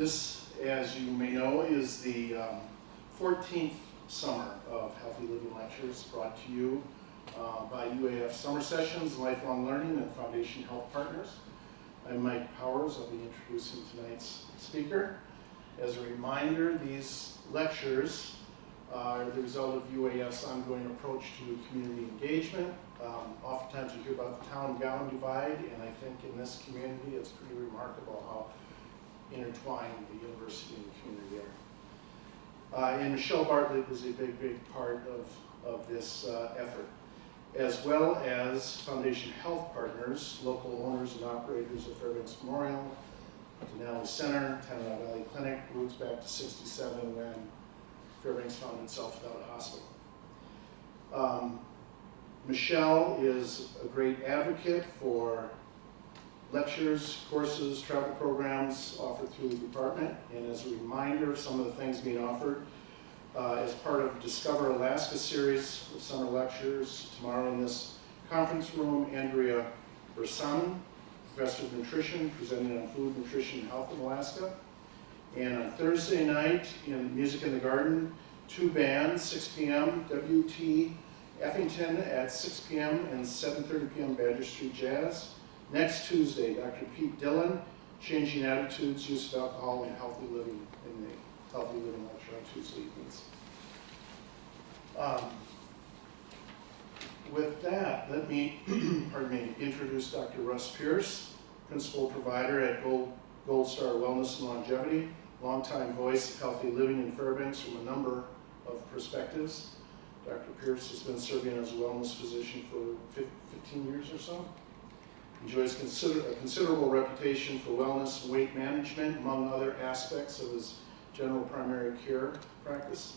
This, as you may know, is the 14th summer of Healthy Living Lectures brought to you by UAF Summer Sessions, Lifelong Learning, and Foundation Health Partners. I'm Mike Powers. I'll be introducing tonight's speaker. As a reminder, these lectures are the result of UAF's ongoing approach to community engagement. Oftentimes you hear about the town-gown divide, and I think in this community it's pretty remarkable how intertwined the university and the community are. And Michelle Bartlett was a big part of this effort, as well as Foundation Health Partners, local owners and operators of Fairbanks Memorial, Denali Center, Tenaya Valley Clinic, roots back to '67 when Fairbanks found itself without a hospital. Michelle is a great advocate for lectures, courses, travel programs offered through the department, and as a reminder of some of the things being offered, as part of Discover Alaska series of summer lectures, tomorrow in this conference room, Andrea Bersani, Professor of Nutrition, presenting on food, nutrition, and health in Alaska. And on Thursday night in Music in the Garden, two bands, 6 p.m., WT Effington at 6 p.m. and 7:30 p.m. Badger Street Jazz. Next Tuesday, Dr. Pete Dillon, Changing Attitudes, Use of Alcohol, and Healthy Living in the Healthy Living Lecture on Tuesday evenings. With that, let me, introduce Dr. Russ Pierce, Principal Provider at Gold Star Wellness and Longevity, longtime voice of healthy living in Fairbanks from a number of perspectives. Dr. Pierce has been serving as a wellness physician for 15 years or so. Enjoys a considerable reputation for wellness and weight management, among other aspects of his general primary care practice.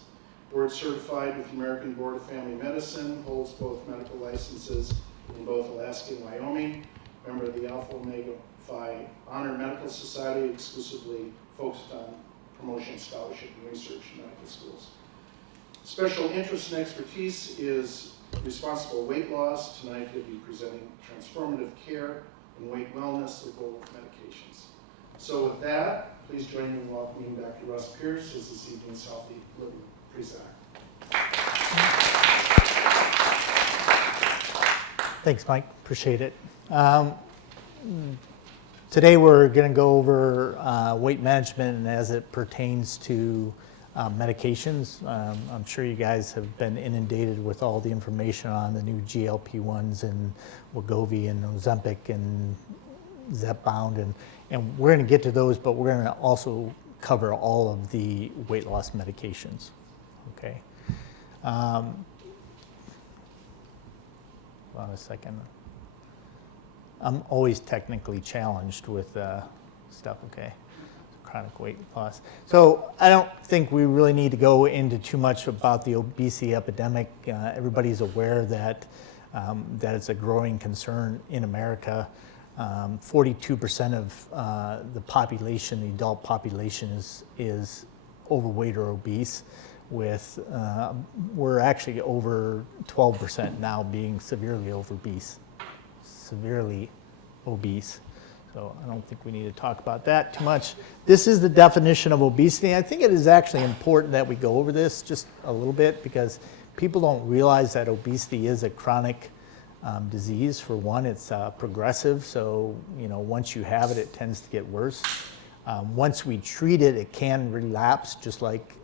Board certified with the American Board of Family Medicine, holds both medical licenses in both Alaska and Wyoming, member of the Alpha Omega Phi Honor Medical Society, exclusively focused on promotion, scholarship, and research in medical schools. Special interest and expertise is responsible weight loss. Tonight he'll be presenting transformative care and weight wellness, the goal of medications. So with that, please join me in welcoming Dr. Russ Pierce as this evening's Healthy Living presenter. Thanks, Mike. Appreciate it. Today we're going to go over weight management and as it pertains to medications. I'm sure you guys have been inundated with all the information on the new GLP-1s and Wegovy and Ozempic and Zepbound, and we're going to get to those, but we're going to also cover all of the weight loss medications. Okay. Hold on a second. I'm always technically challenged with stuff. Okay. Chronic weight loss. So I don't think we really need to go into too much about the obesity epidemic. Everybody's aware that that it's a growing concern in America. 42% of the population, the adult population, is overweight or obese. With we're actually over 12% now being severely obese. So I don't think we need to talk about that too much. This is the definition of obesity. I think it is actually important that we go over this just a little bit because people don't realize that obesity is a chronic disease. For one, it's progressive, so once you have it, it tends to get worse. Once we treat it, it can relapse just like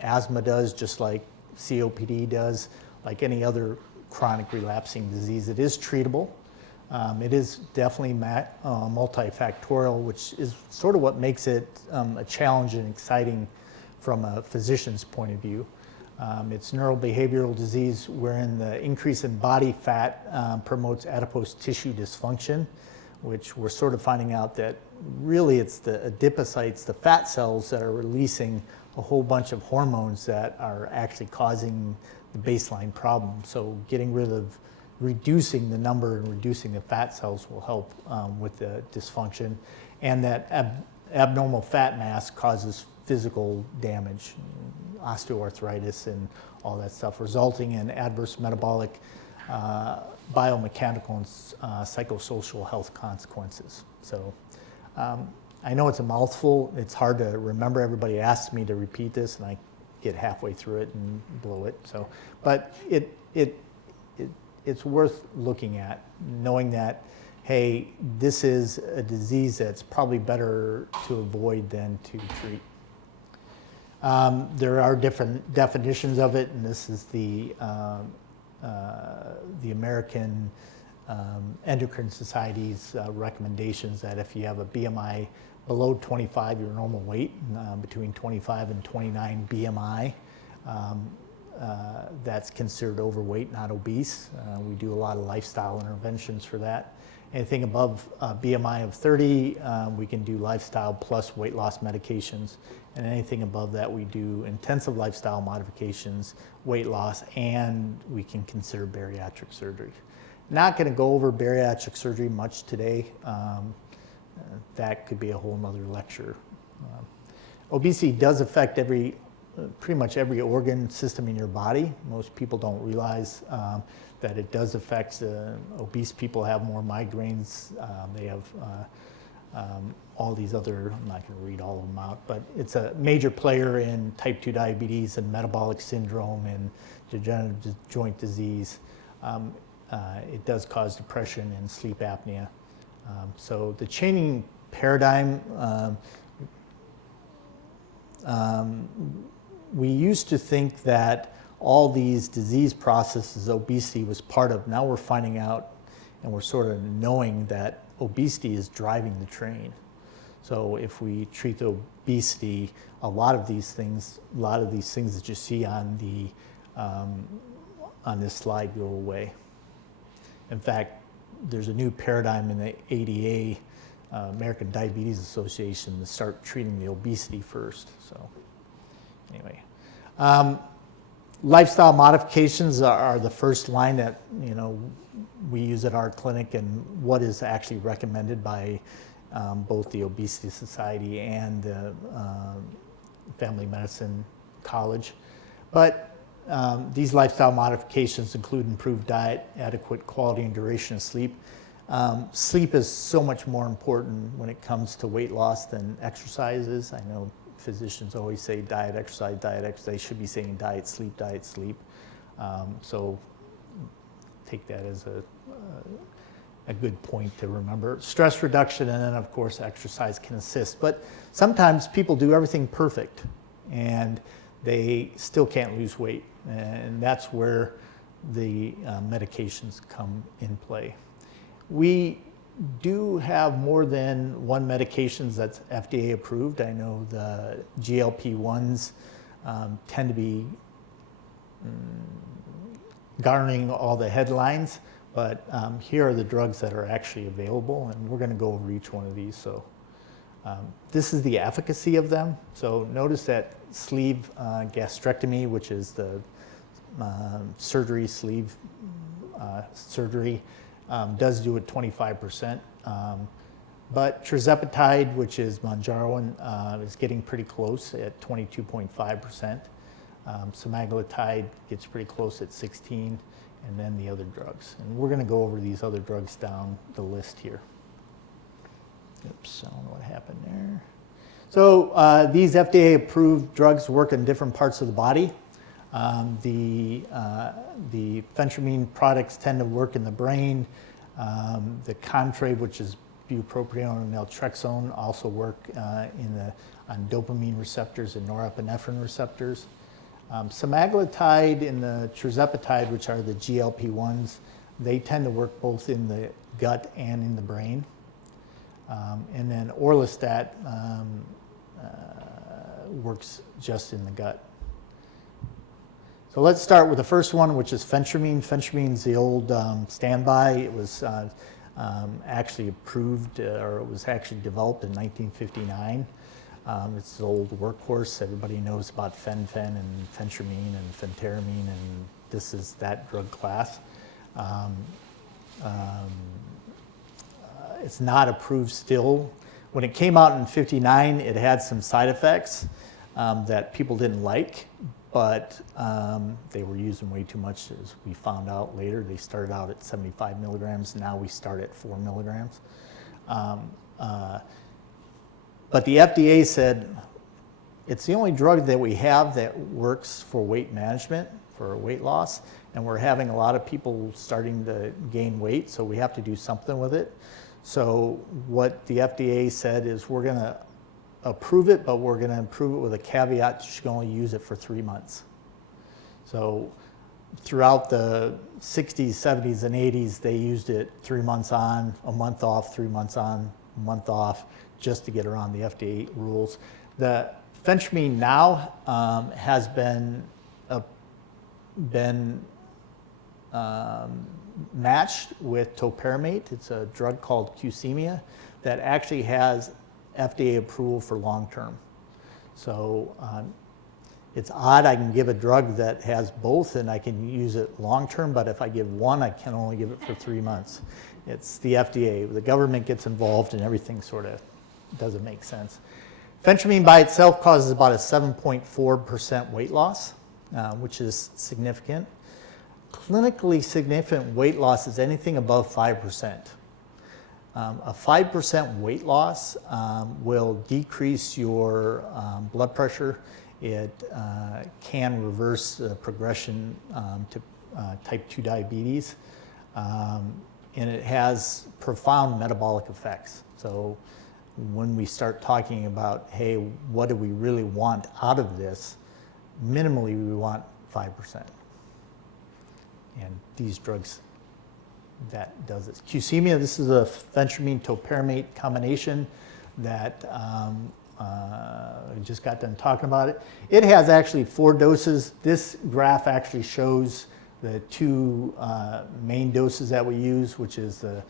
asthma does, just like COPD does, like any other chronic relapsing disease. It is treatable. It is definitely multifactorial, which is sort of what makes it a challenge and exciting from a physician's point of view. It's neurobehavioral disease wherein the increase in body fat promotes adipose tissue dysfunction, which we're sort of finding out that really it's the adipocytes, the fat cells, that are releasing a whole bunch of hormones that are actually causing the baseline problem. So getting rid of reducing the number and reducing the fat cells will help with the dysfunction. And that abnormal fat mass causes physical damage, osteoarthritis and all that stuff, resulting in adverse metabolic, biomechanical, and psychosocial health consequences. So I know it's a mouthful. It's hard to remember. Everybody asks me to repeat this, and I get halfway through it and blow it. So, but it's worth looking at, knowing that, hey, this is a disease that's probably better to avoid than to treat. There are different definitions of it, and this is the American Endocrine Society's recommendations that if you have a BMI below 25, your normal weight, between 25 and 29 BMI, that's considered overweight, not obese. We do a lot of lifestyle interventions for that. Anything above BMI of 30, we can do lifestyle plus weight loss medications. And anything above that, we do intensive lifestyle modifications, weight loss, and we can consider bariatric surgery. Not going to go over bariatric surgery much today. That could be a whole nother lecture. Obesity does affect pretty much every organ system in your body. Most people don't realize that it does affect, obese people have more migraines, they have all these other, I'm not going to read all of them out, but it's a major player in type 2 diabetes and metabolic syndrome and degenerative joint disease. It does cause depression and sleep apnea. So the changing paradigm, we used to think that all these disease processes obesity was part of. Now we're finding out, and we're sort of knowing that obesity is driving the train. So if we treat the obesity, a lot of these things that you see on this slide go away. In fact, there's a new paradigm in the ADA, American Diabetes Association, to start treating the obesity first. So anyway, lifestyle modifications are the first line that we use at our clinic, and what is actually recommended by both the Obesity Society and the Family Medicine College. But these lifestyle modifications include improved diet, adequate quality and duration of sleep. Sleep is so much more important when it comes to weight loss than exercise is. I know physicians always say diet, exercise, diet, exercise. They should be saying diet, sleep, diet, sleep. So take that as a good point to remember. Stress reduction, and then of course exercise can assist. But sometimes people do everything perfect and they still can't lose weight. And that's where the medications come in play. We do have more than one medications that's FDA approved. I know the GLP-1s tend to be garnering all the headlines, but here are the drugs that are actually available, and we're going to go over each one of these. So this is the efficacy of them. So notice that sleeve gastrectomy, which is the surgery, sleeve surgery, does do it 25%. But tirzepatide, which is Mounjaro, is getting pretty close at 22.5%. Semaglutide gets pretty close at 16, and then the other drugs. And we're going to go over these other drugs down the list here. Oops, I don't know what happened there. So these FDA-approved drugs work in different parts of the body. The phentermine products tend to work in the brain. The Contrave, which is bupropion and naltrexone, also work on dopamine receptors and norepinephrine receptors. Semaglutide and the tirzepatide, which are the GLP-1s, they tend to work both in the gut and in the brain. And then orlistat works just in the gut. So let's start with the first one, which is phentermine. Phentermine is the old standby. It was actually approved, or it was actually developed in 1959. It's the old workhorse. Everybody knows about fen-phen and phentermine and phentermine, and this is that drug class. It's not approved still. When it came out in '59, it had some side effects that people didn't like, but they were using way too much, as we found out later. They started out at 75 milligrams. Now we start at 4 milligrams. But the FDA said it's the only drug that we have that works for weight management, for weight loss, and we're having a lot of people starting to gain weight, so we have to do something with it. So what the FDA said is we're going to approve it, but we're going to approve it with a caveat that you can only use it for 3 months. So throughout the 60s, 70s, and 80s, they used it 3 months on, a month off, 3 months on, a month off, just to get around the FDA rules. The phentermine now has been matched with topiramate. It's a drug called Qsemia that actually has FDA approval for long term. So it's odd, I can give a drug that has both and I can use it long term, but if I give one, I can only give it for 3 months. It's the FDA. The government gets involved and everything sort of doesn't make sense. Phentermine by itself causes about a 7.4% weight loss, which is significant. Clinically significant weight loss is anything above 5%. A 5% weight loss will decrease your blood pressure. It can reverse the progression to type 2 diabetes, and it has profound metabolic effects. So when we start talking about, hey, what do we really want out of this? Minimally, we want 5%. And these drugs, that does it. Qsemia, this is a phentermine topiramate combination that I just got done talking about it. It has actually 4 doses. This graph actually shows the 2 main doses that we use, which is the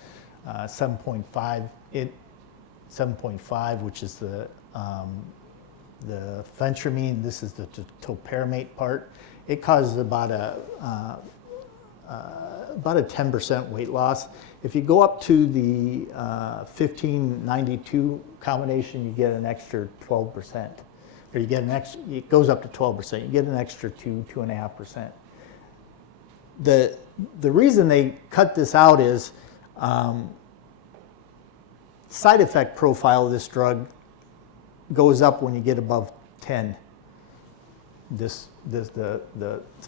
7.5, which is the phentermine. This is the topiramate part. It causes about a 10% weight loss. If you go up to the 1592 combination, you get an extra 12%. Or you get an extra, it goes up to 12%. You get an extra 2.5%. The reason they cut this out is side effect profile of this drug goes up when you get above 10. The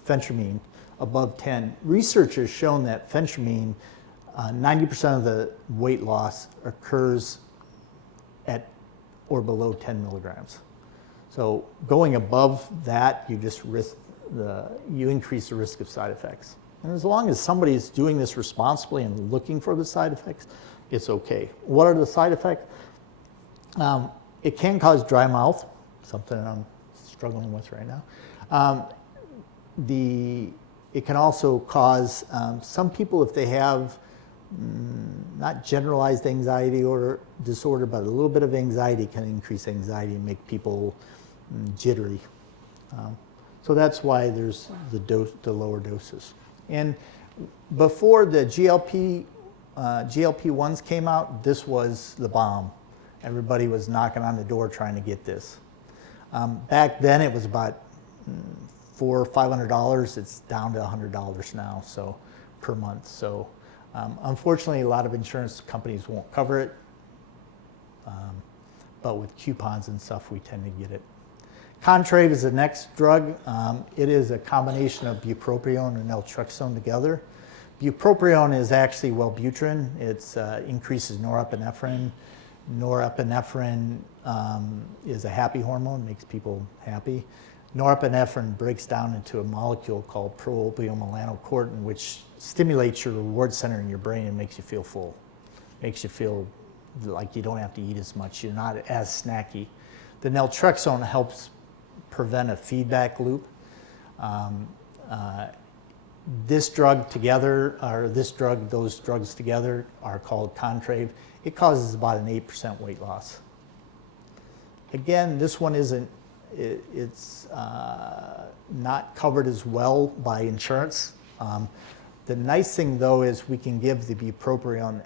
phentermine above 10. Research has shown that phentermine, 90% of the weight loss occurs at or below 10 milligrams. So going above that, you just you increase the risk of side effects. And as long as somebody is doing this responsibly and looking for the side effects, it's okay. What are the side effects? It can cause dry mouth, something I'm struggling with right now. It can also cause, some people, if they have not generalized anxiety disorder, but a little bit of anxiety can increase anxiety and make people jittery. So that's why there's the lower doses. And before the GLP-1s came out, this was the bomb. Everybody was knocking on the door trying to get this. Back then it was about $400 or $500. It's down to $100 now, so per month. So unfortunately, a lot of insurance companies won't cover it, but with coupons and stuff, we tend to get it. Contrave is the next drug. It is a combination of bupropion and naltrexone together. Bupropion is actually Wellbutrin. It increases norepinephrine. Norepinephrine is a happy hormone, makes people happy. Norepinephrine breaks down into a molecule called proopiomelanocortin, which stimulates your reward center in your brain and makes you feel full. Makes you feel like you don't have to eat as much. You're not as snacky. The naltrexone helps prevent a feedback loop. This drug together, or those drugs together are called Contrave. It causes about an 8% weight loss. Again, this one it's not covered as well by insurance. The nice thing though is we can give the bupropion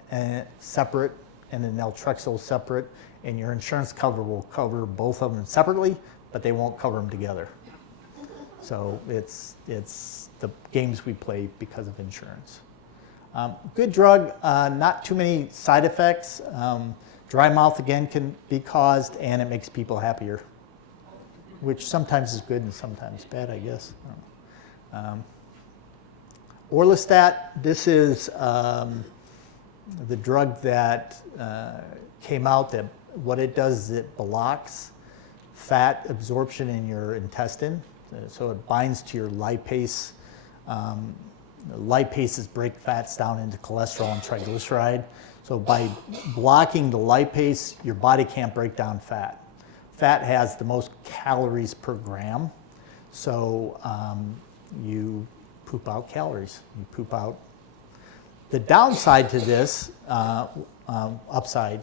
separate and the naltrexone separate, and your insurance cover will cover both of them separately, but they won't cover them together. So it's the games we play because of insurance. Good drug, not too many side effects. Dry mouth, again, can be caused, and it makes people happier, which sometimes is good and sometimes bad, I guess. Orlistat, this is the drug that came out that what it does is it blocks fat absorption in your intestine. So it binds to your lipase. Lipases break fats down into cholesterol and triglyceride. So by blocking the lipase, your body can't break down fat. Fat has the most calories per gram. So you poop out calories. You poop out. The downside to this, upside,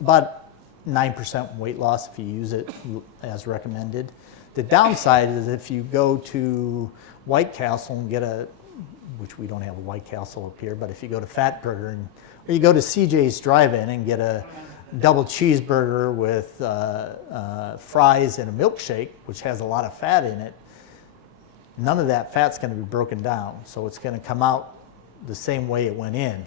about 9% weight loss if you use it as recommended. The downside is if you go to White Castle and get which we don't have a White Castle up here, but if you go to Fat Burger, or you go to CJ's Drive-In and get a double cheeseburger with fries and a milkshake, which has a lot of fat in it, none of that fat's going to be broken down. So it's going to come out the same way it went in,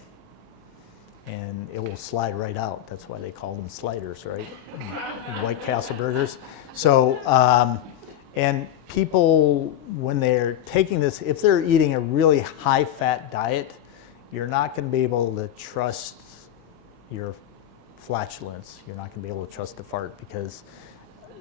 and it will slide right out. That's why they call them sliders, right? White Castle burgers. So, and people, when they're taking this, if they're eating a really high-fat diet, you're not going to be able to trust your flatulence. You're not going to be able to trust the fart, because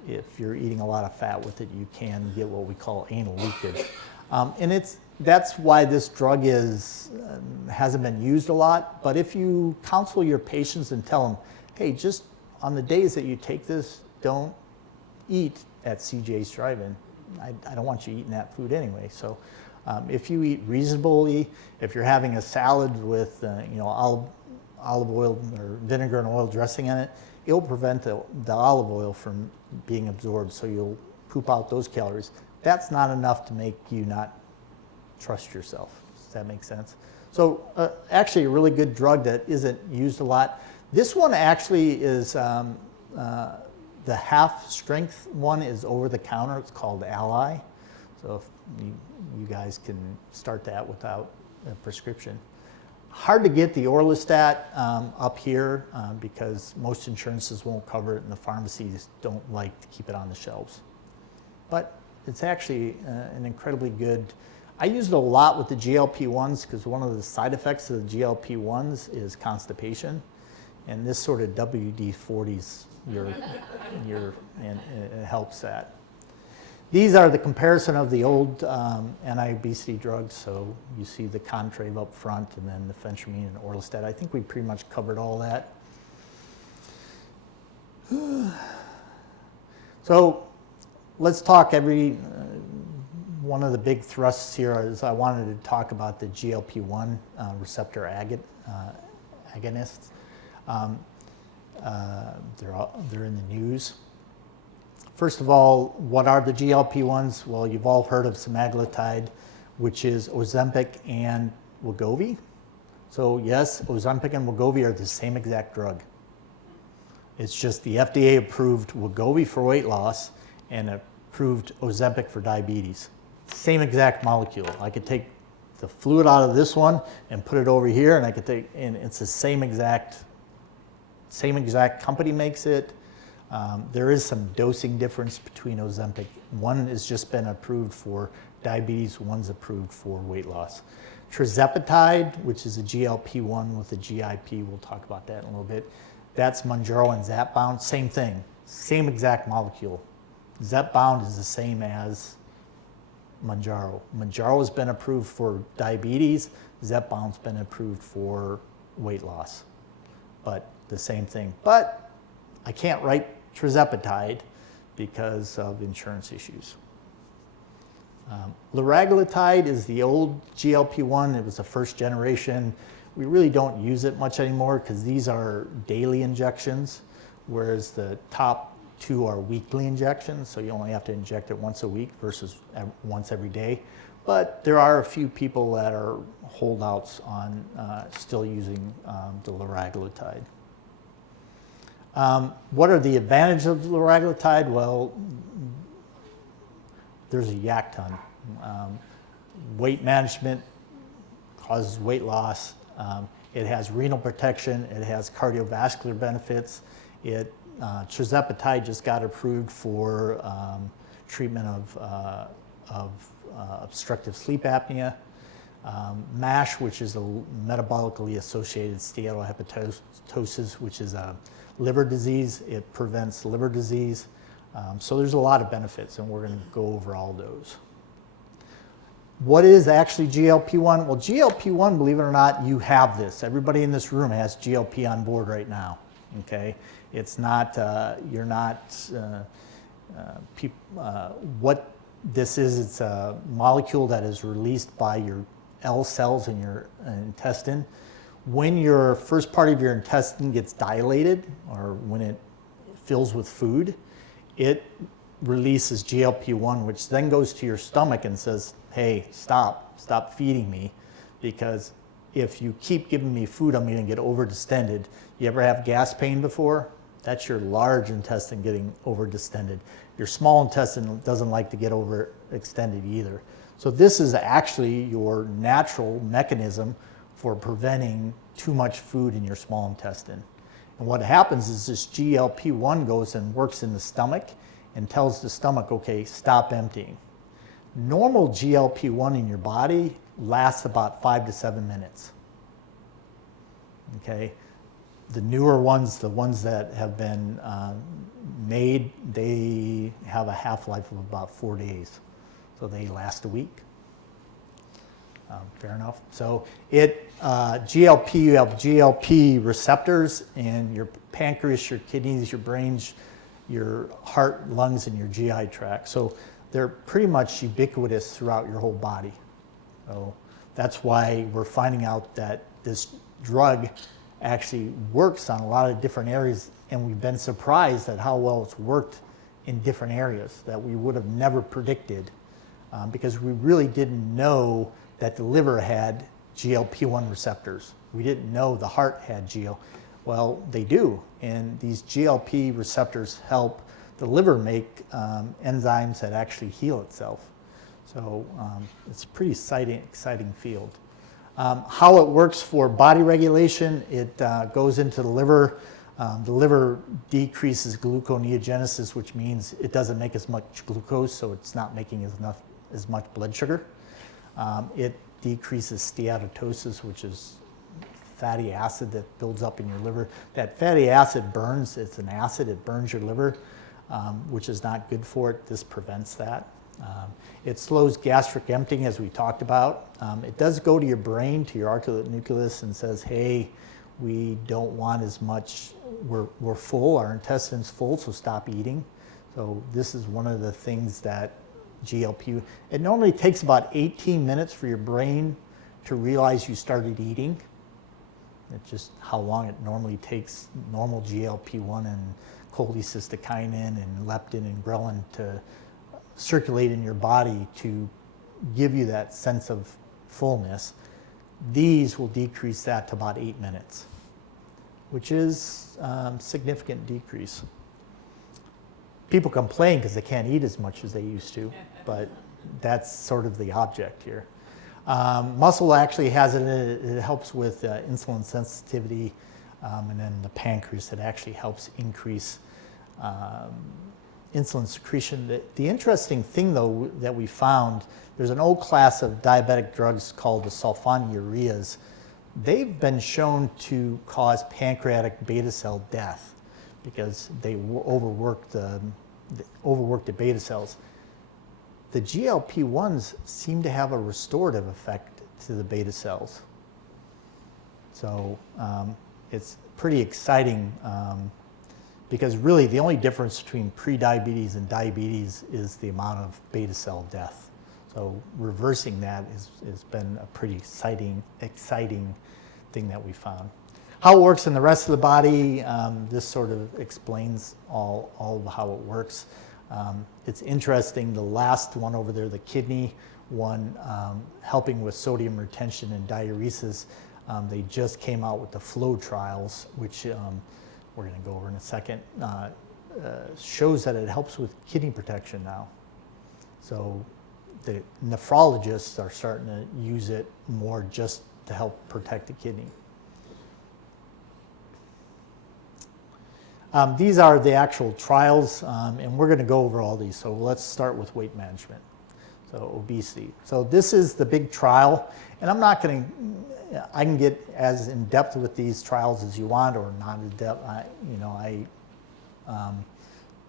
if you're eating a lot of fat with it, you can get what we call anal leakage. And that's why this drug hasn't been used a lot. But if you counsel your patients and tell them, hey, just on the days that you take this, don't eat at CJ's Drive-In. I don't want you eating that food anyway. So if you eat reasonably, if you're having a salad with olive oil or vinegar and oil dressing in it, it'll prevent the olive oil from being absorbed, so you'll poop out those calories. That's not enough to make you not trust yourself. Does that make sense? So actually a really good drug that isn't used a lot. This one actually is, the half strength one is over the counter. It's called Ally. So if you guys can start that without a prescription. Hard to get the Orlistat up here because most insurances won't cover it, and the pharmacies don't like to keep it on the shelves. But it's actually an incredibly good. I use it a lot with the GLP-1s because one of the side effects of the GLP-1s is constipation, and this sort of WD-40s and it helps that. These are the comparison of the old anti-obesity drugs. So you see the Contrave up front, and then the phentermine and Orlistat. I think we pretty much covered all that. So let's talk one of the big thrusts here is I wanted to talk about the GLP-1 receptor agonists. They're in the news. First of all, what are the GLP-1s? Well, you've all heard of semaglutide, which is Ozempic and Wegovy. So yes, Ozempic and Wegovy are the same exact drug. It's just the FDA approved Wegovy for weight loss and approved Ozempic for diabetes. Same exact molecule. I could take the fluid out of this one and put it over here, and and it's the same exact company makes it. There is some dosing difference between Ozempic. One has just been approved for diabetes, one's approved for weight loss. Tirzepatide, which is a GLP-1 with a GIP, we'll talk about that in a little bit. That's Mounjaro and Zepbound, same thing, same exact molecule. Zepbound is the same as Mounjaro. Mounjaro has been approved for diabetes, Zepbound's been approved for weight loss, but the same thing. But I can't write Tirzepatide because of insurance issues. Liraglutide is the old GLP-1. It was the first generation. We really don't use it much anymore because these are daily injections, whereas the top two are weekly injections, so you only have to inject it once a week versus once every day. But there are a few people that are holdouts on still using the liraglutide. What are the advantages of liraglutide? Well, there's a yak ton. Weight management causes weight loss. It has renal protection. It has cardiovascular benefits. Tirzepatide just got approved for treatment of obstructive sleep apnea. MASH, which is a metabolically associated steatohepatitis, which is a liver disease. It prevents liver disease. So there's a lot of benefits, and we're going to go over all those. What is actually GLP-1? Well, GLP-1, believe it or not, you have this. Everybody in this room has GLP on board right now, okay? It's not, you're not, what this is, it's a molecule that is released by your L cells in your intestine. When your first part of your intestine gets dilated, or when it fills with food, it releases GLP-1, which then goes to your stomach and says, hey, stop feeding me, because if you keep giving me food, I'm going to get overdistended. You ever have gas pain before? That's your large intestine getting overdistended. Your small intestine doesn't like to get overextended either. So this is actually your natural mechanism for preventing too much food in your small intestine. And what happens is this GLP-1 goes and works in the stomach and tells the stomach, okay, stop emptying. Normal GLP-1 in your body lasts about 5 to 7 minutes. Okay, the newer ones, the ones that have been made, they have a half-life of about 4 days. So they last a week. Fair enough. So GLP, you have GLP receptors in your pancreas, your kidneys, your brains, your heart, lungs, and your GI tract. So they're pretty much ubiquitous throughout your whole body. So that's why we're finding out that this drug actually works on a lot of different areas, and we've been surprised at how well it's worked in different areas that we would have never predicted, because we really didn't know that the liver had GLP-1 receptors. We didn't know the heart had GL. Well, they do, and these GLP receptors help the liver make enzymes that actually heal itself. So it's a pretty exciting field. How it works for body regulation, it goes into the liver. The liver decreases gluconeogenesis, which means it doesn't make as much glucose, so it's not making as much blood sugar. It decreases steatosis, which is fatty acid that builds up in your liver. That fatty acid burns. It's an acid. It burns your liver, which is not good for it. This prevents that. It slows gastric emptying, as we talked about. It does go to your brain, to your arcuate nucleus, and says, hey, we don't want as much. We're full. Our intestine's full, so stop eating. So this is one of the things that GLP, it normally takes about 18 minutes for your brain to realize you started eating. It's just how long it normally takes normal GLP-1 and cholecystokinin and leptin and ghrelin to circulate in your body to give you that sense of fullness. These will decrease that to about 8 minutes, which is a significant decrease. People complain because they can't eat as much as they used to, but that's sort of the object here. Muscle actually has it, it helps with insulin sensitivity, and then the pancreas, it actually helps increase insulin secretion. The interesting thing, though, that we found, there's an old class of diabetic drugs called the sulfonylureas. They've been shown to cause pancreatic beta cell death because they overwork the beta cells. The GLP-1s seem to have a restorative effect to the beta cells. So it's pretty exciting because really the only difference between prediabetes and diabetes is the amount of beta cell death. So reversing that has been a pretty exciting thing that we found. How it works in the rest of the body, this sort of explains all of how it works. It's interesting, the last one over there, the kidney one, helping with sodium retention and diuresis, they just came out with the flow trials, which we're going to go over in a second, shows that it helps with kidney protection now. So the nephrologists are starting to use it more just to help protect the kidney. These are the actual trials, and we're going to go over all these. So let's start with weight management. So obesity. So this is the big trial, and I'm not going to, I can get as in depth with these trials as you want, or not in depth.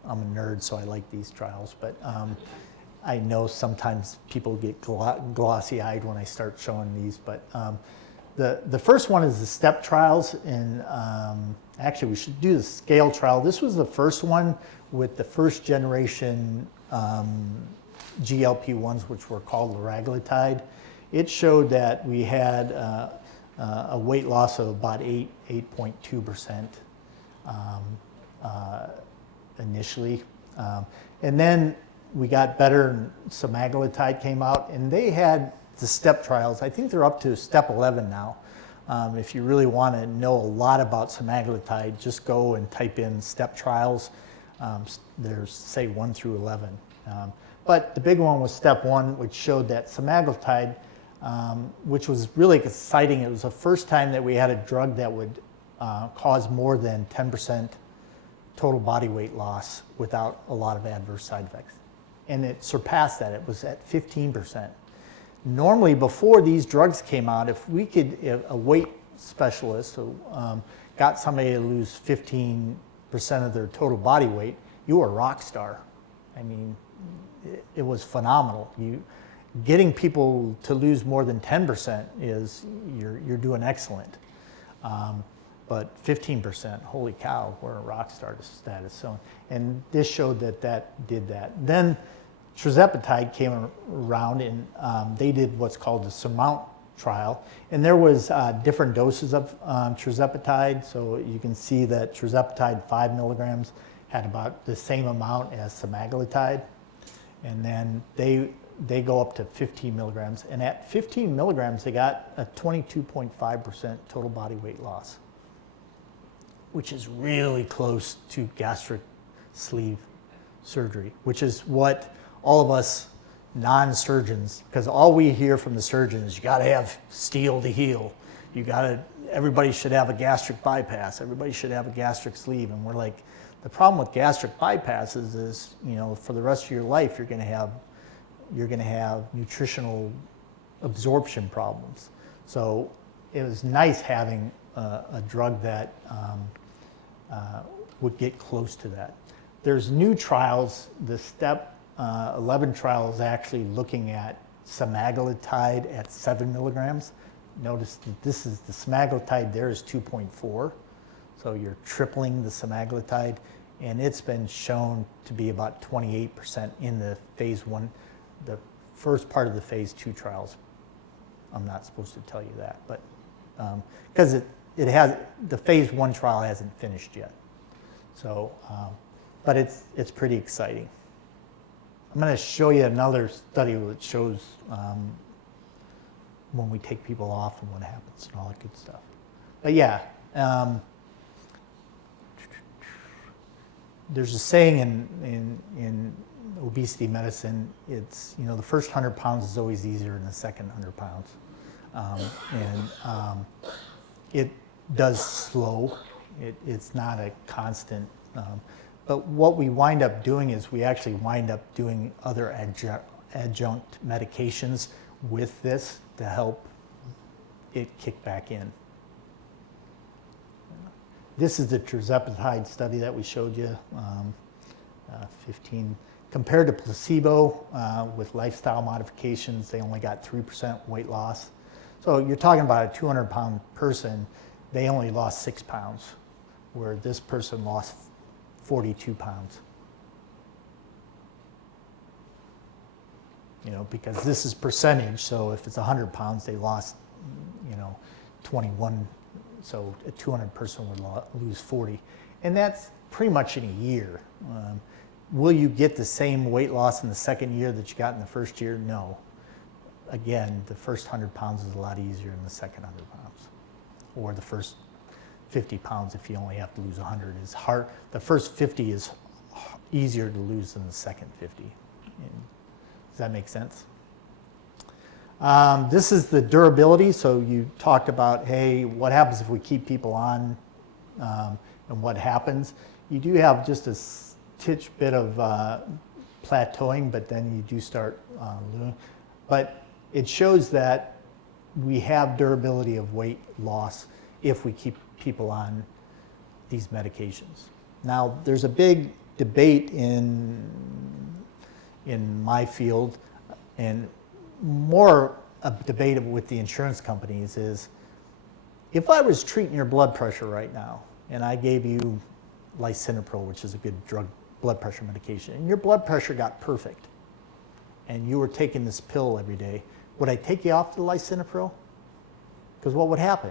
I'm a nerd, so I like these trials, but I know sometimes people get glossy-eyed when I start showing these, but the first one is the STEP trials, and actually we should do the scale trial. This was the first one with the first generation GLP-1s, which were called liraglutide. It showed that we had a weight loss of about 8.2% initially. And then we got better, and semaglutide came out, and they had the STEP trials. I think they're up to step 11 now. If you really want to know a lot about semaglutide, just go and type in STEP trials. There's, say, 1 through 11. But the big one was step 1, which showed that semaglutide, which was really exciting. It was the first time that we had a drug that would cause more than 10% total body weight loss without a lot of adverse side effects. And it surpassed that. It was at 15%. Normally, before these drugs came out, if a weight specialist who got somebody to lose 15% of their total body weight, you were a rock star. I mean, it was phenomenal. Getting people to lose more than 10% is, you're doing excellent. But 15%, holy cow, we're a rock star status. So, and this showed that did that. Then tirzepatide came around, and they did what's called the SURMOUNT trial. And there was different doses of tirzepatide. So you can see that tirzepatide 5 milligrams had about the same amount as semaglutide. And then they go up to 15 milligrams. And at 15 milligrams, they got a 22.5% total body weight loss, which is really close to gastric sleeve surgery, which is what all of us non-surgeons, because all we hear from the surgeon is you got to have steel to heal. Everybody should have a gastric bypass. Everybody should have a gastric sleeve. And we're like, the problem with gastric bypasses is, for the rest of your life, you're going to have nutritional absorption problems. So it was nice having a drug that would get close to that. There's new trials. The STEP 11 trial is actually looking at semaglutide at 7 milligrams. Notice that this is the semaglutide there is 2.4. So you're tripling the semaglutide, and it's been shown to be about 28% in the phase 1, the first part of the phase 2 trials. I'm not supposed to tell you that, but because it has, the phase 1 trial hasn't finished yet. So, but it's pretty exciting. I'm going to show you another study that shows when we take people off and what happens and all that good stuff. But yeah, there's a saying in obesity medicine, it's, the first 100 pounds is always easier than the second 100 pounds. It does slow. It's not a constant. But what we wind up doing is we actually wind up doing other adjunct medications with this to help it kick back in. This is the tirzepatide study that we showed you, 15. Compared to placebo with lifestyle modifications, they only got 3% weight loss. So you're talking about a 200-pound person, they only lost 6 pounds, where this person lost 42 pounds. Because this is percentage, so if it's 100 pounds, they lost, 21, so a 200 person would lose 40. And that's pretty much in a year. Will you get the same weight loss in the second year that you got in the first year? No. Again, the first 100 pounds is a lot easier than the second 100 pounds. Or the first 50 pounds if you only have to lose 100 is hard. The first 50 is easier to lose than the second 50. Does that make sense? This is the durability. So you talked about, hey, what happens if we keep people on and what happens? you do have just a titch bit of plateauing, but then you do start losing. But it shows that we have durability of weight loss if we keep people on these medications. Now, there's a big debate in my field, and more a debate with the insurance companies is, if I was treating your blood pressure right now, and I gave you lisinopril, which is a good blood pressure medication, and your blood pressure got perfect, and you were taking this pill every day, would I take you off the lisinopril? Because what would happen?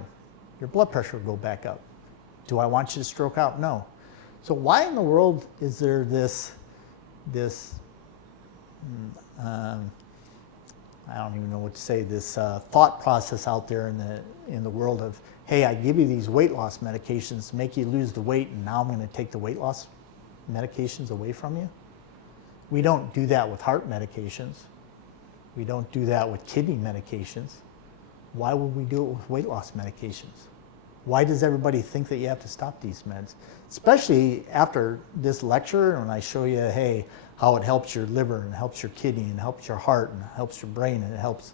Your blood pressure would go back up. Do I want you to stroke out? No. So why in the world is there this I don't even know what to say, this thought process out there in the world of, hey, I give you these weight loss medications to make you lose the weight, and now I'm going to take the weight loss medications away from you? We don't do that with heart medications. We don't do that with kidney medications. Why would we do it with weight loss medications? Why does everybody think that you have to stop these meds? Especially after this lecture, when I show you, hey, how it helps your liver and helps your kidney and helps your heart and helps your brain and it helps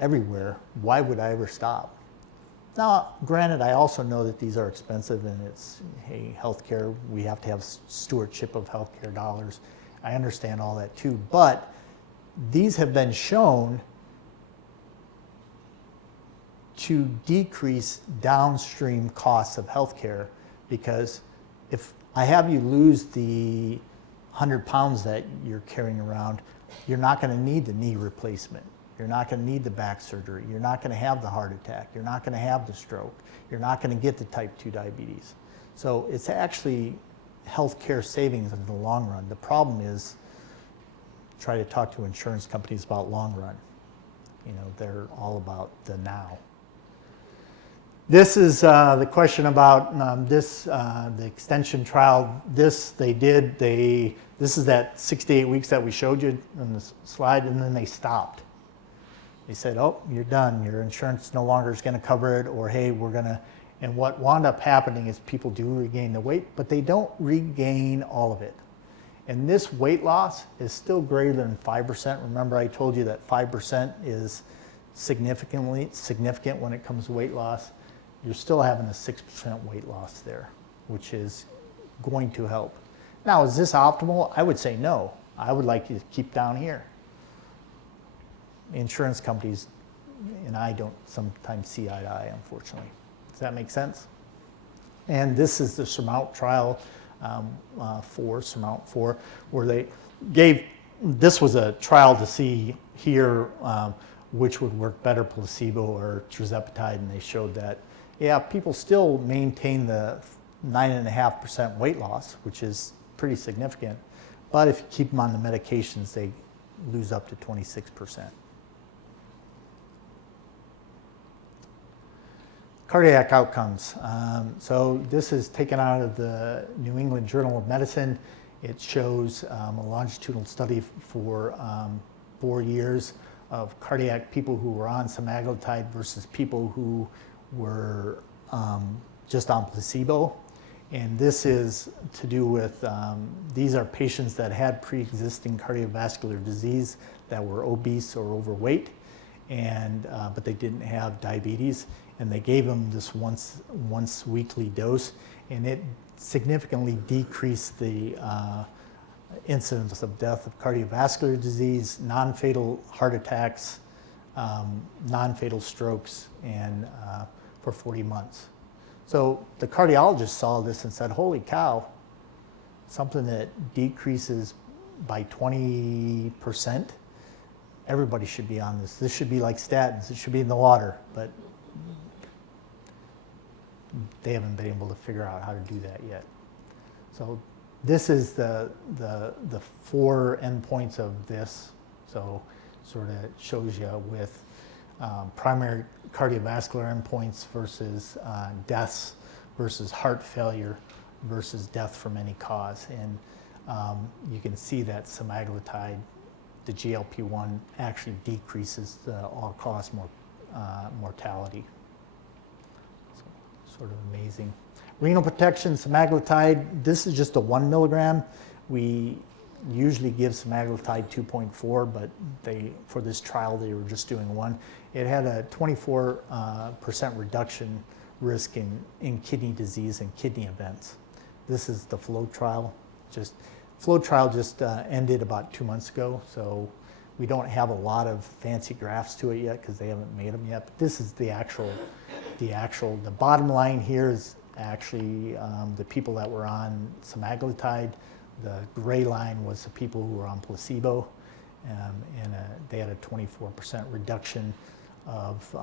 everywhere. Why would I ever stop? Now, granted, I also know that these are expensive, and it's, hey, healthcare, we have to have stewardship of healthcare dollars. I understand all that too, but these have been shown to decrease downstream costs of healthcare, because if I have you lose the 100 pounds that you're carrying around, you're not going to need the knee replacement. You're not going to need the back surgery. You're not going to have the heart attack. You're not going to have the stroke. You're not going to get the type 2 diabetes. So it's actually healthcare savings in the long run. The problem is, try to talk to insurance companies about long run. You know, they're all about the now. This is the question about the extension trial. This is that 68 weeks that we showed you on the slide, and then they stopped. They said, oh, you're done. Your insurance no longer is going to cover it, or hey, we're going to, and what wound up happening is people do regain the weight, but they don't regain all of it. And this weight loss is still greater than 5%. Remember, I told you that 5% is significant when it comes to weight loss. You're still having a 6% weight loss there, which is going to help. Now, is this optimal? I would say no. I would like you to keep down here. Insurance companies and I don't sometimes see eye to eye, unfortunately. Does that make sense? And this is the SURMOUNT trial SURMOUNT 4, where they gave, this was a trial to see here which would work better, placebo or tirzepatide, and they showed that, yeah, people still maintain the 9.5% weight loss, which is pretty significant, but if you keep them on the medications, they lose up to 26%. Cardiac outcomes. So this is taken out of the New England Journal of Medicine. It shows a longitudinal study for 4 years of cardiac people who were on semaglutide versus people who were just on placebo. And this is to do with, these are patients that had pre-existing cardiovascular disease that were obese or overweight, and but they didn't have diabetes. And they gave them this once weekly dose, and it significantly decreased the incidence of death of cardiovascular disease, non-fatal heart attacks, non-fatal strokes, and for 40 months. So the cardiologist saw this and said, holy cow, something that decreases by 20%, everybody should be on this. This should be like statins, it should be in the water, but they haven't been able to figure out how to do that yet. So this is the 4 endpoints of this. So sort of shows you with primary cardiovascular endpoints versus deaths versus heart failure versus death from any cause. And you can see that semaglutide, the GLP-1, actually decreases the all-cause mortality. Sort of amazing. Renal protection, semaglutide, this is just a 1 milligram. We usually give semaglutide 2.4, but for this trial they were just doing 1. It had a 24% reduction risk in kidney disease and kidney events. This is the FLOW trial. FLOW trial just ended about 2 months ago, so we don't have a lot of fancy graphs to it yet because they haven't made them yet. But this is the bottom line here is actually the people that were on semaglutide. The gray line was the people who were on placebo, and they had a 24% reduction of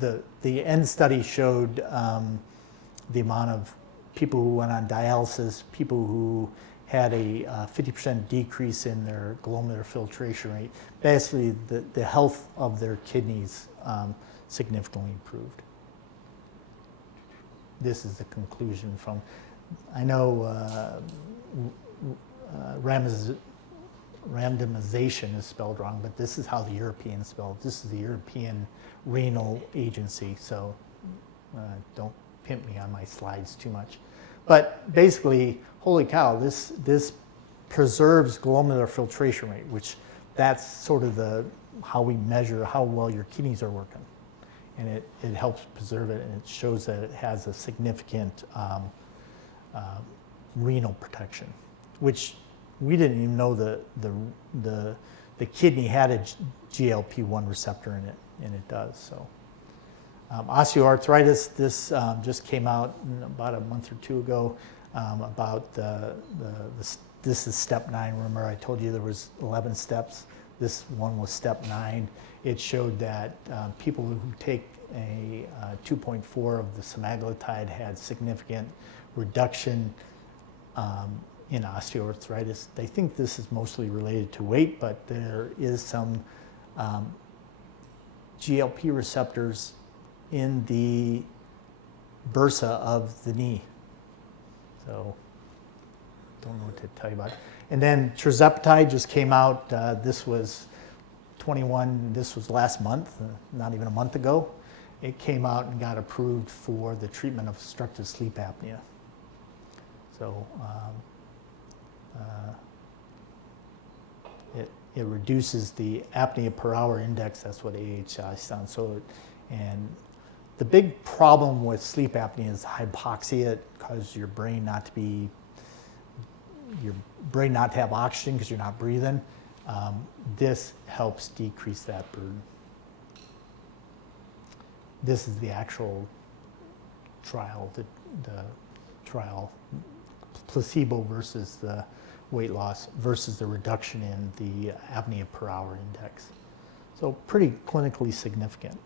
the end study showed the amount of people who went on dialysis, people who had a 50% decrease in their glomerular filtration rate. Basically, the health of their kidneys significantly improved. This is the conclusion from, I know randomization is spelled wrong, but this is how the Europeans spelled. This is the European Renal Agency, so don't pimp me on my slides too much. But basically, holy cow, this preserves glomerular filtration rate, which that's sort of how we measure how well your kidneys are working. And it helps preserve it, and it shows that it has a significant renal protection, which we didn't even know the kidney had a GLP-1 receptor in it, and it does. So osteoarthritis, this just came out about a month or two ago about this is step 9. Remember I told you there was 11 steps. This one was step 9. It showed that people who take a 2.4 of the semaglutide had significant reduction in osteoarthritis. They think this is mostly related to weight, but there is some GLP receptors in the bursa of the knee. So don't know what to tell you about it. And then tirzepatide just came out. This was last month, not even a month ago. It came out and got approved for the treatment of obstructive sleep apnea. So it reduces the apnea per hour index. That's what AHI stands. So, and the big problem with sleep apnea is hypoxia. It causes your brain not to have oxygen because you're not breathing. This helps decrease that burden. This is the actual trial, the trial, placebo versus the weight loss versus the reduction in the apnea per hour index. So pretty clinically significant.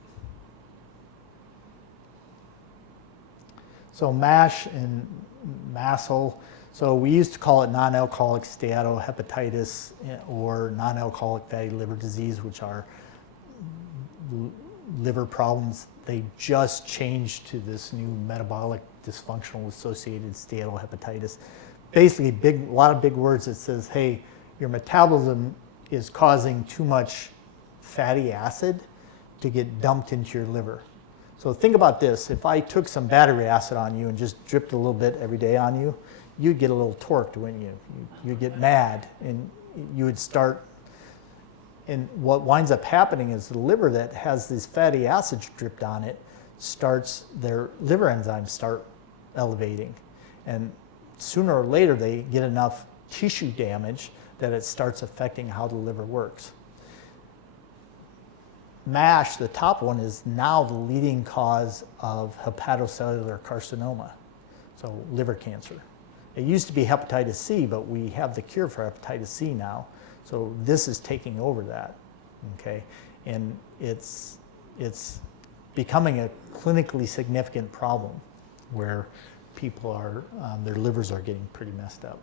So MASH and MASL, so we used to call it non-alcoholic steatohepatitis or non-alcoholic fatty liver disease, which are liver problems. They just changed to this new metabolic dysfunctional associated steatohepatitis. Basically, a lot of big words that says, hey, your metabolism is causing too much fatty acid to get dumped into your liver. So think about this. If I took some battery acid on you and just dripped a little bit every day on you, you'd get a little torqued, wouldn't you? You'd get mad, and you would start. And what winds up happening is the liver that has these fatty acids dripped on it their liver enzymes start elevating. And sooner or later, they get enough tissue damage that it starts affecting how the liver works. MASH, the top one, is now the leading cause of hepatocellular carcinoma, so liver cancer. It used to be hepatitis C, but we have the cure for hepatitis C now. So this is taking over that, okay? And it's becoming a clinically significant problem where people are, their livers are getting pretty messed up.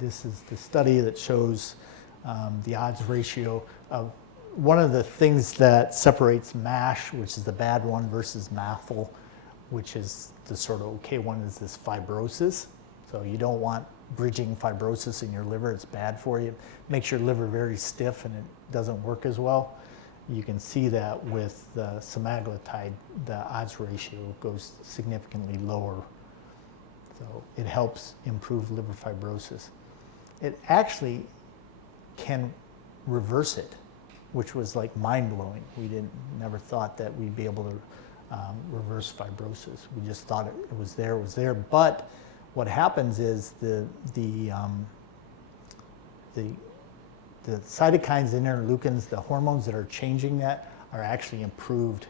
This is the study that shows the odds ratio of one of the things that separates MASH, which is the bad one, versus MAFL, which is the sort of okay one, is this fibrosis. So you don't want bridging fibrosis in your liver. It's bad for you. It makes your liver very stiff and it doesn't work as well. you can see that with the semaglutide, the odds ratio goes significantly lower. So it helps improve liver fibrosis. It actually can reverse it, which was like mind-blowing. We never thought that we'd be able to reverse fibrosis. We just thought it was there. But what happens is the cytokines and interleukins, the hormones that are changing that, are actually improved.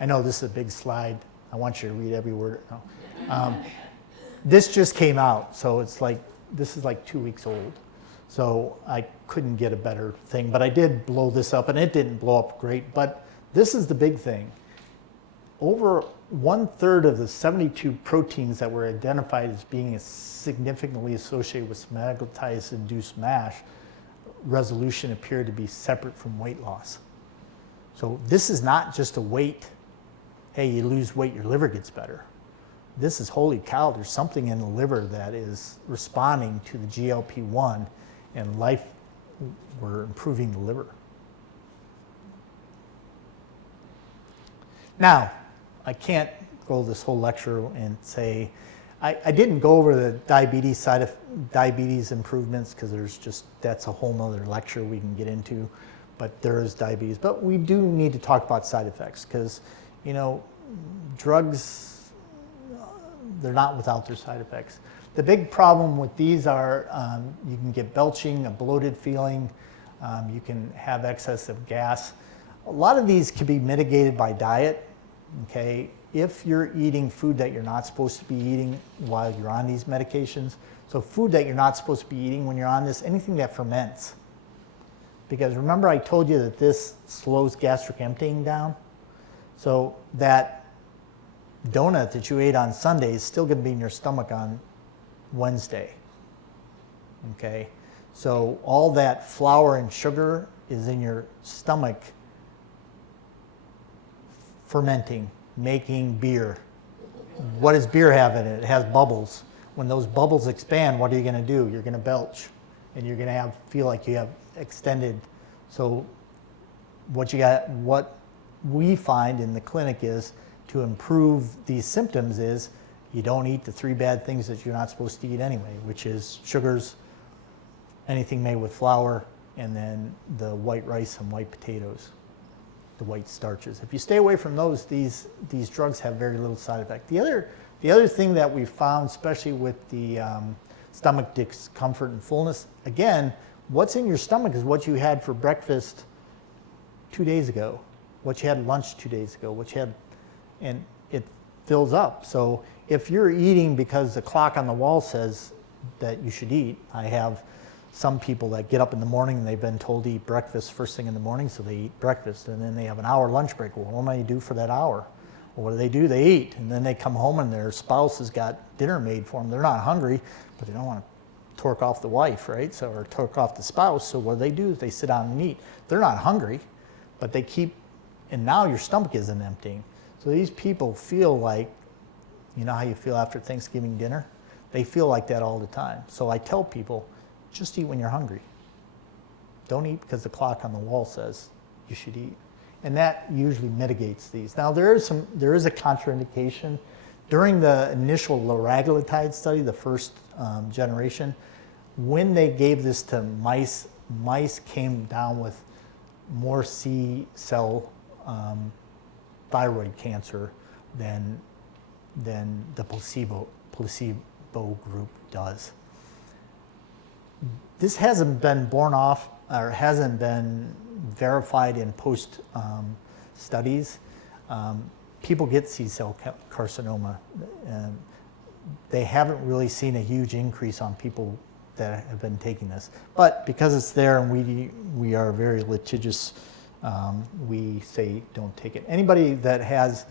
I know this is a big slide. I want you to read every word. No. This just came out, so it's like, this is like 2 weeks old. So I couldn't get a better thing, but I did blow this up, and it didn't blow up great. But this is the big thing. Over 1/3 of the 72 proteins that were identified as being significantly associated with semaglutide-induced MASH resolution appeared to be separate from weight loss. So this is not just a weight, hey, you lose weight, your liver gets better. This is, holy cow, there's something in the liver that is responding to the GLP-1, and we're improving the liver. Now, I can't go this whole lecture and say, I didn't go over the diabetes improvements, because that's a whole nother lecture we can get into, but there is diabetes. But we do need to talk about side effects, because, drugs, they're not without their side effects. The big problem with these are you can get belching, a bloated feeling, you can have excessive gas. A lot of these can be mitigated by diet, okay? If you're eating food that you're not supposed to be eating while you're on these medications, so food that you're not supposed to be eating when you're on this, anything that ferments. Because remember I told you that this slows gastric emptying down? So that donut that you ate on Sunday is still going to be in your stomach on Wednesday, okay? So all that flour and sugar is in your stomach fermenting, making beer. What does beer have in it? It has bubbles. When those bubbles expand, what are you going to do? You're going to belch, and you're going to feel like you have extended. So what we find in the clinic is to improve these symptoms is you don't eat the 3 bad things that you're not supposed to eat anyway, which is sugars, anything made with flour, and then the white rice and white potatoes, the white starches. If you stay away from those, these drugs have very little side effect. The other thing that we found, especially with the stomach discomfort and fullness, again, what's in your stomach is what you had for breakfast 2 days ago, what you had lunch 2 days ago, what you had, and it fills up. So if you're eating because the clock on the wall says that you should eat, I have some people that get up in the morning and they've been told to eat breakfast first thing in the morning, so they eat breakfast, and then they have an hour lunch break. Well, what am I going to do for that hour? Well, what do? They eat, and then they come home and their spouse has got dinner made for them. They're not hungry, but they don't want to torque off the wife, right? So, or torque off the spouse, so what do? They sit down and eat. They're not hungry, but they keep, and now your stomach isn't emptying. So these people feel like, you know how you feel after Thanksgiving dinner? They feel like that all the time. So I tell people, just eat when you're hungry. Don't eat because the clock on the wall says you should eat. And that usually mitigates these. Now there is a contraindication. During the initial liraglutide study, the first generation, when they gave this to mice came down with more C cell thyroid cancer than the placebo group does. This hasn't been borne off or hasn't been verified in post studies. People get C-cell carcinoma. They haven't really seen a huge increase on people that have been taking this. But because it's there and we are very litigious, we say don't take it. Anybody that has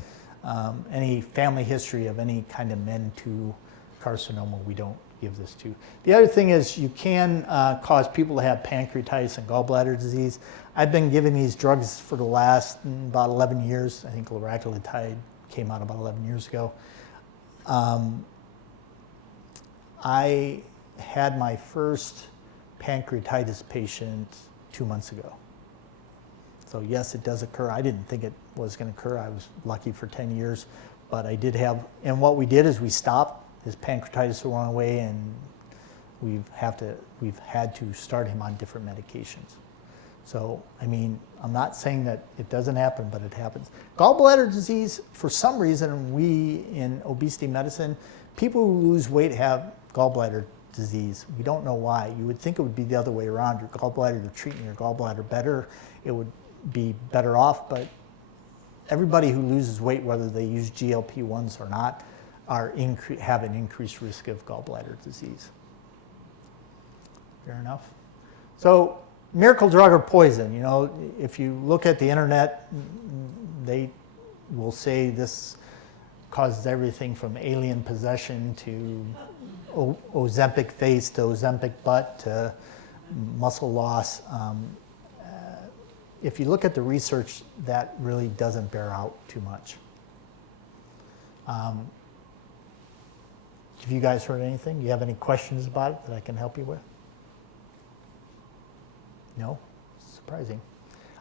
any family history of any kind of MEN2 carcinoma, we don't give this to. The other thing is you can cause people to have pancreatitis and gallbladder disease. I've been giving these drugs for the last about 11 years. I think liraglutide came out about 11 years ago. I had my first pancreatitis patient 2 months ago. So yes, it does occur. I didn't think it was going to occur. I was lucky for 10 years, but I did have, and what we did is we stopped his pancreatitis the wrong way, and we've had to start him on different medications. So, I mean, I'm not saying that it doesn't happen, but it happens. Gallbladder disease, for some reason, we in obesity medicine, people who lose weight have gallbladder disease. We don't know why. You would think it would be the other way around. Your gallbladder, you're treating your gallbladder better, it would be better off, but everybody who loses weight, whether they use GLP-1s or not, have an increased risk of gallbladder disease. Fair enough? So, miracle drug or poison, you know, if you look at the internet, they will say this causes everything from alien possession to Ozempic face to Ozempic butt to muscle loss. If you look at the research, that really doesn't bear out too much. Have you guys heard anything? Do you have any questions about it that I can help you with? No? Surprising.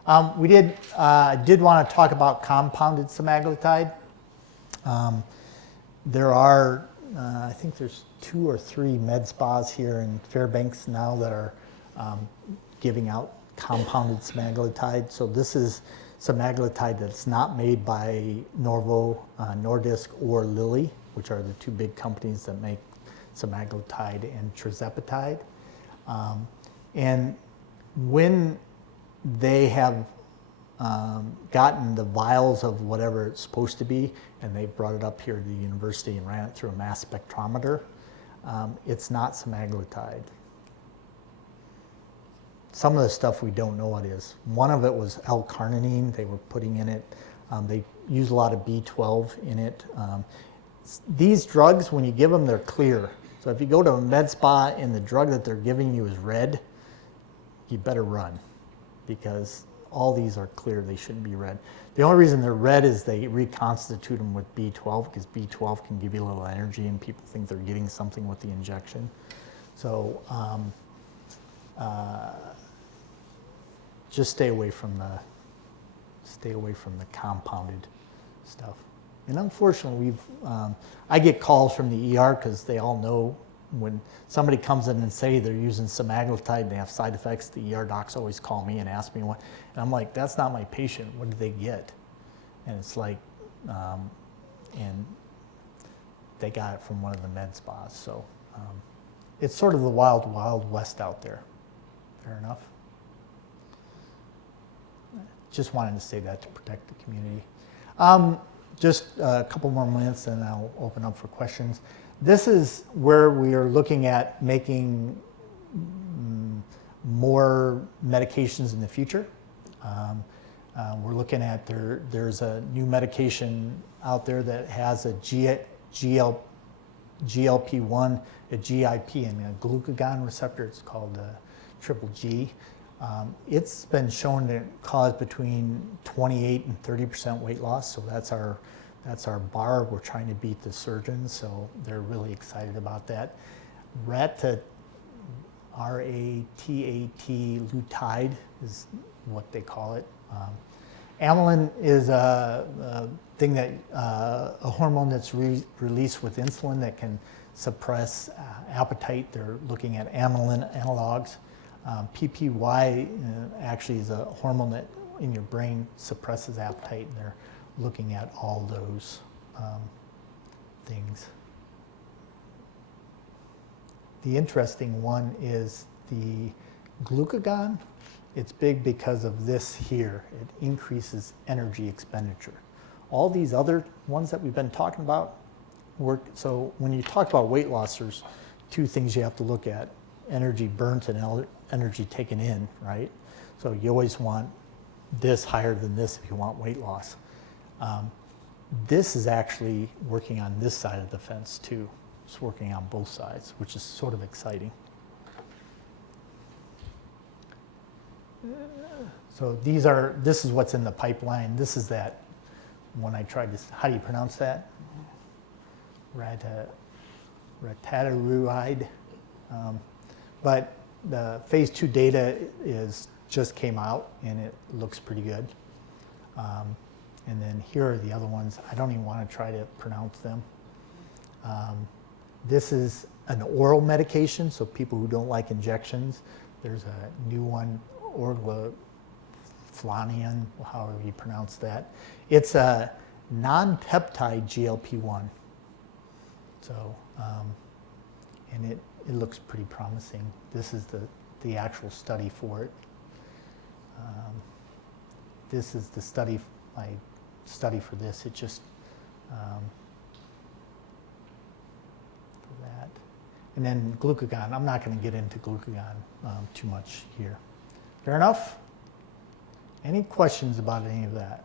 I did want to talk about compounded semaglutide. There are, I think there's 2 or 3 med spas here in Fairbanks now that are giving out compounded semaglutide. So this is semaglutide that's not made by Novo Nordisk or Lilly, which are the 2 big companies that make semaglutide and tirzepatide. And when they have gotten the vials of whatever it's supposed to be, and they brought it up here to the university and ran it through a mass spectrometer, it's not semaglutide. Some of the stuff we don't know what is. One of it was L-carnitine they were putting in it. They use a lot of B12 in it. These drugs, when you give them, they're clear. So if you go to a med spa and the drug that they're giving you is red, you better run, because all these are clear. They shouldn't be red. The only reason they're red is they reconstitute them with B12, because B12 can give you a little energy, and people think they're getting something with the injection. So just stay away from the compounded stuff. And unfortunately, I get calls from the ER because they all know when somebody comes in and say they're using semaglutide and they have side effects, the ER docs always call me and ask me what, and I'm like, that's not my patient. What did they get? And it's like, and they got it from one of the med spas. So it's sort of the wild, wild west out there. Fair enough. Just wanted to say that to protect the community. Just a couple more minutes and I'll open up for questions. This is where we are looking at making more medications in the future. We're looking at, there's a new medication out there that has a GLP-1, a GIP, and a glucagon receptor. It's called triple G. It's been shown to cause between 28 and 30% weight loss, so that's our bar. We're trying to beat the surgeons, so they're really excited about that. RATAT, R-A-T-A-T, lutide is what they call it. Amylin is a thing that, a hormone that's released with insulin that can suppress appetite. They're looking at amylin analogs. PPY actually is a hormone that in your brain suppresses appetite, and they're looking at all those things. The interesting one is the glucagon. It's big because of this here. It increases energy expenditure. All these other ones that we've been talking about work. So when you talk about weight loss, there's 2 things you have to look at: energy burnt and energy taken in, right? So you always want this higher than this if you want weight loss. This is actually working on this side of the fence too. It's working on both sides, which is sort of exciting. So this is what's in the pipeline. This is that one I tried to, how do you pronounce that? Ratataruride. But the phase 2 data is just came out, and it looks pretty good. And then here are the other ones. I don't even want to try to pronounce them. This is an oral medication, so people who don't like injections. There's a new one, orgliflonium, however you pronounce that. It's a non-peptide GLP-1. So, and it looks pretty promising. This is the actual study for it. This is the study, my study for this. It just, for that. And then glucagon. I'm not going to get into glucagon too much here. Fair enough? Any questions about any of that?